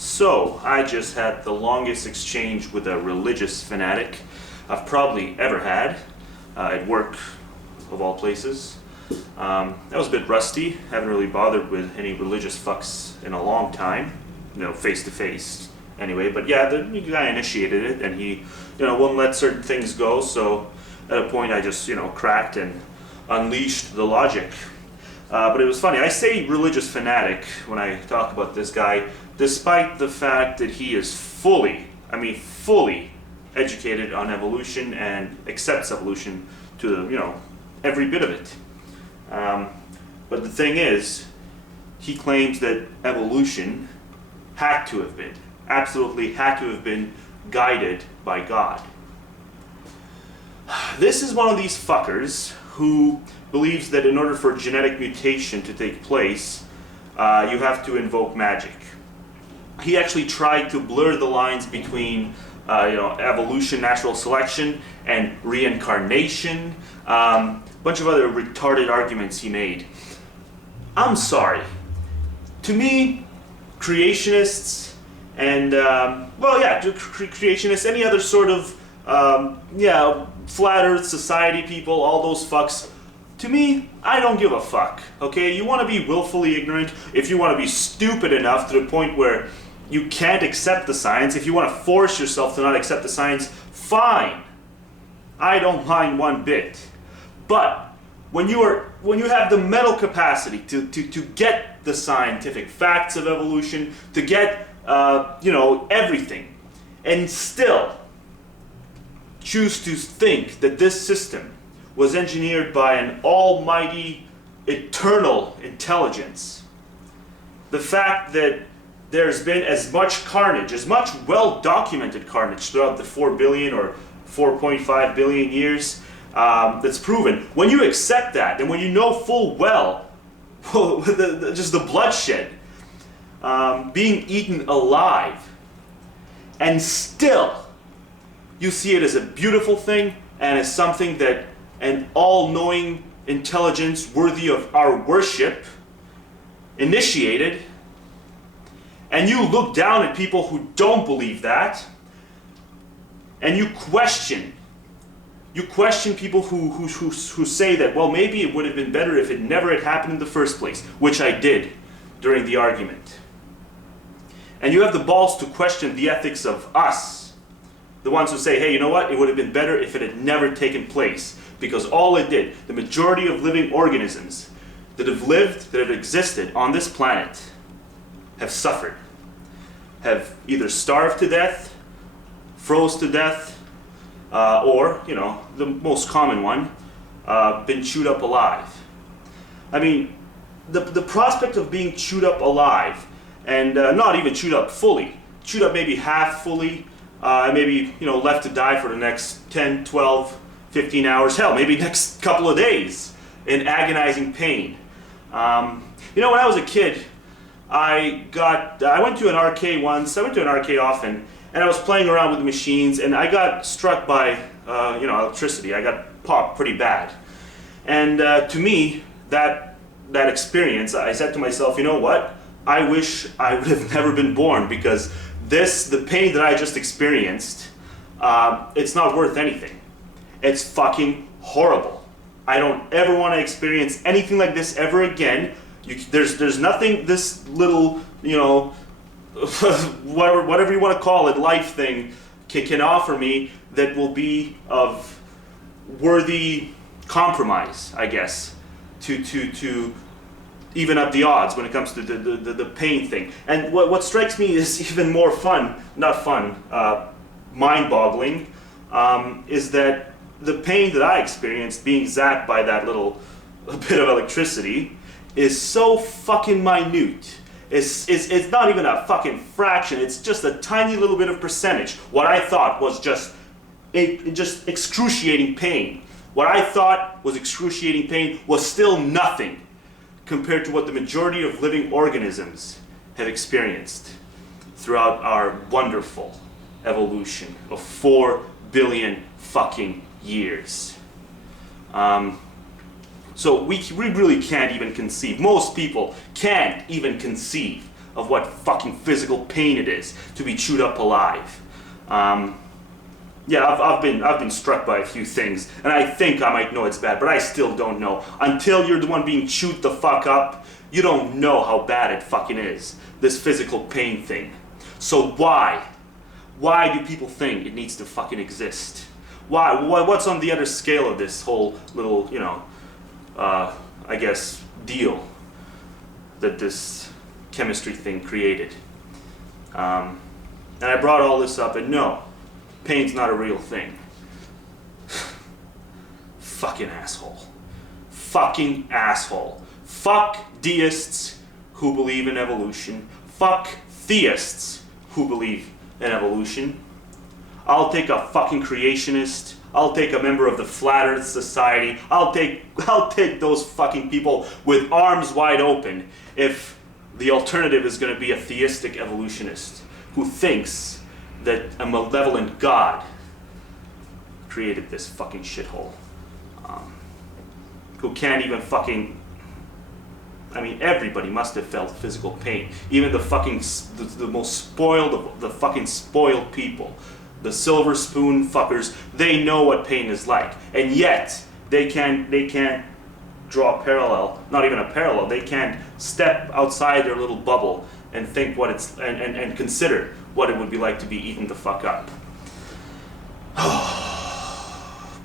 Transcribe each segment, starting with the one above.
So, I just had the longest exchange with a religious fanatic I've probably ever had at work, of all places. I was a bit rusty, haven't really bothered with any religious fucks in a long time, face to face anyway, but yeah, the guy initiated it and he, wouldn't let certain things go, so at a point I just, cracked and unleashed the logic. But it was funny, I say religious fanatic when I talk about this guy, despite the fact that he is fully educated on evolution and accepts evolution to every bit of it. But the thing is, he claims that evolution had to have been, absolutely had to have been guided by God. This is one of these fuckers who believes that in order for genetic mutation to take place, you have to invoke magic. He actually tried to blur the lines between evolution, natural selection, and reincarnation. Bunch of other retarded arguments he made. I'm sorry. To me, creationists and creationists, any other sort of flat Earth society people, all those fucks. To me, I don't give a fuck. Okay, you want to be willfully ignorant. If you want to be stupid enough to the point where you can't accept the science, if you want to force yourself to not accept the science, fine. I don't mind one bit. But when you have the mental capacity to get the scientific facts of evolution, to get everything, and still choose to think that this system was engineered by an almighty, eternal intelligence, the fact that there's been as much carnage, as much well-documented carnage throughout the 4 billion or 4.5 billion years, that's proven. When you accept that, and when you know full well, just the bloodshed, being eaten alive, and still you see it as a beautiful thing and as something that an all-knowing intelligence worthy of our worship initiated, and you look down at people who don't believe that, and you question people who say that, well, maybe it would have been better if it never had happened in the first place, which I did during the argument. And you have the balls to question the ethics of us, the ones who say, hey, you know what, it would have been better if it had never taken place, because all it did, the majority of living organisms that have lived, that have existed on this planet, have suffered, have either starved to death, froze to death, or, the most common one, been chewed up alive. I mean, the prospect of being chewed up alive, and not even chewed up fully, chewed up maybe half fully, and maybe, left to die for the next 10, 12, 15 hours, hell, maybe next couple of days in agonizing pain. When I was a kid, I went to an arcade once, I went to an arcade often, and I was playing around with the machines, and I got struck by, electricity. I got popped pretty bad. And to me, that experience, I said to myself, you know what? I wish I would have never been born, because the pain that I just experienced, it's not worth anything. It's fucking horrible. I don't ever want to experience anything like this ever again. There's nothing this little, whatever you want to call it, life thing can offer me that will be of worthy compromise, I guess, to even up the odds when it comes to the pain thing. And what strikes me is even more mind-boggling, is that the pain that I experienced being zapped by that little bit of electricity is so fucking minute. It's not even a fucking fraction. It's just a tiny little bit of percentage. What I thought was just excruciating pain. What I thought was excruciating pain was still nothing compared to what the majority of living organisms have experienced throughout our wonderful evolution of 4 billion fucking years. So we really can't even conceive, most people can't even conceive of what fucking physical pain it is to be chewed up alive. Yeah, I've been struck by a few things, and I think I might know it's bad, but I still don't know. Until you're the one being chewed the fuck up, you don't know how bad it fucking is. This physical pain thing. So why? Why do people think it needs to fucking exist? Why? What's on the other scale of this whole little, you know, I guess, deal that this chemistry thing created? And I brought all this up, and no, pain's not a real thing. Fucking asshole. Fucking asshole. Fuck deists who believe in evolution. Fuck theists who believe in evolution. I'll take a fucking creationist. I'll take a member of the Flat Earth Society. I'll take those fucking people with arms wide open if the alternative is going to be a theistic evolutionist who thinks that a malevolent God created this fucking shithole. Who can't even fucking... I mean, everybody must have felt physical pain. Even the fucking, the most spoiled, the fucking spoiled people. The silver spoon fuckers, they know what pain is like. And yet, they can't draw a parallel, not even a parallel, they can't step outside their little bubble and think what it's, and consider what it would be like to be eaten the fuck up.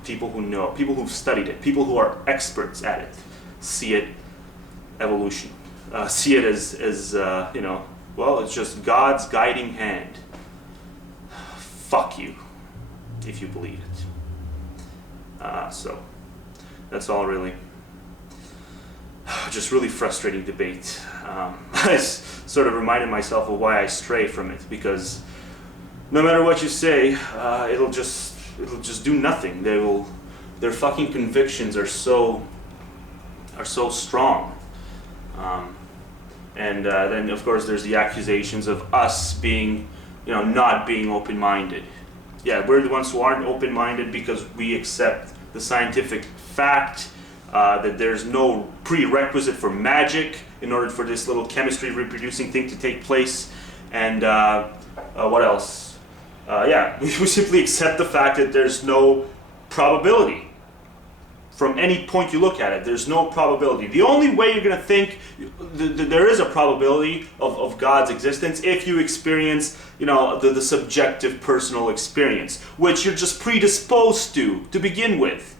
People who know, people who've studied it, people who are experts at it, see it, evolution. See it as you know, well, it's just God's guiding hand. Fuck you, if you believe it. So, that's all really. Just really frustrating debate. I sort of reminded myself of why I stray from it, because no matter what you say, it'll just do nothing. Their fucking convictions are so strong. And then of course there's the accusations of us being, you know, not being open-minded. Yeah, we're the ones who aren't open-minded because we accept the scientific fact that there's no prerequisite for magic in order for this little chemistry reproducing thing to take place. And what else? Yeah, we simply accept the fact that there's no probability. From any point you look at it, there's no probability. The only way you're going to think there is a probability of God's existence if you experience, you know, the subjective personal experience, which you're just predisposed to begin with.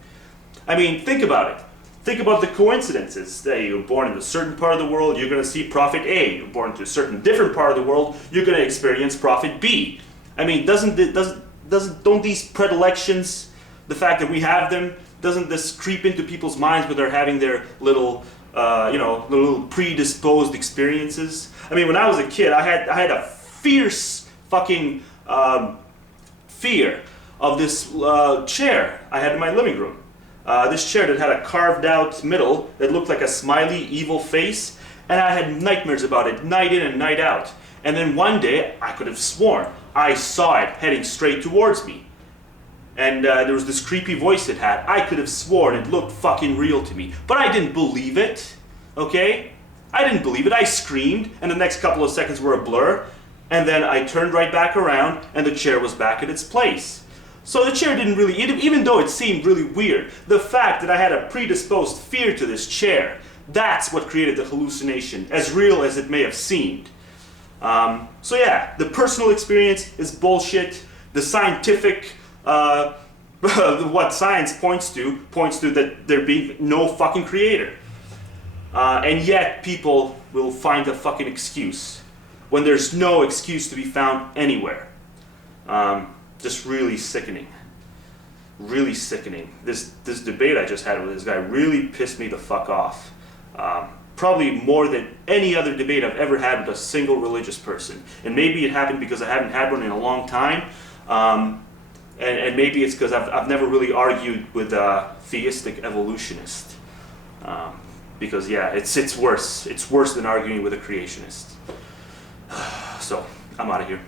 I mean, think about it. Think about the coincidences. Say you're born in a certain part of the world, you're going to see prophet A. You're born to a certain different part of the world, you're going to experience prophet B. I mean, don't these predilections, the fact that we have them, doesn't this creep into people's minds when they're having their little, you know, little predisposed experiences? I mean, when I was a kid, I had a fierce fucking fear of this chair I had in my living room. This chair that had a carved out middle that looked like a smiley, evil face, and I had nightmares about it night in and night out. And then one day, I could have sworn I saw it heading straight towards me. And there was this creepy voice it had. I could have sworn it looked fucking real to me. But I didn't believe it, okay? I didn't believe it. I screamed, and the next couple of seconds were a blur. And then I turned right back around, and the chair was back at its place. So the chair didn't really, even though it seemed really weird, the fact that I had a predisposed fear to this chair, that's what created the hallucination, as real as it may have seemed. So yeah, the personal experience is bullshit. The scientific... what science points to that there being no fucking creator. And yet people will find a fucking excuse when there's no excuse to be found anywhere. Just really sickening. Really sickening. This debate I just had with this guy really pissed me the fuck off. Probably more than any other debate I've ever had with a single religious person. And maybe it happened because I haven't had one in a long time. And maybe it's because I've never really argued with a theistic evolutionist. Because yeah, it's worse. It's worse than arguing with a creationist. So, I'm out of here.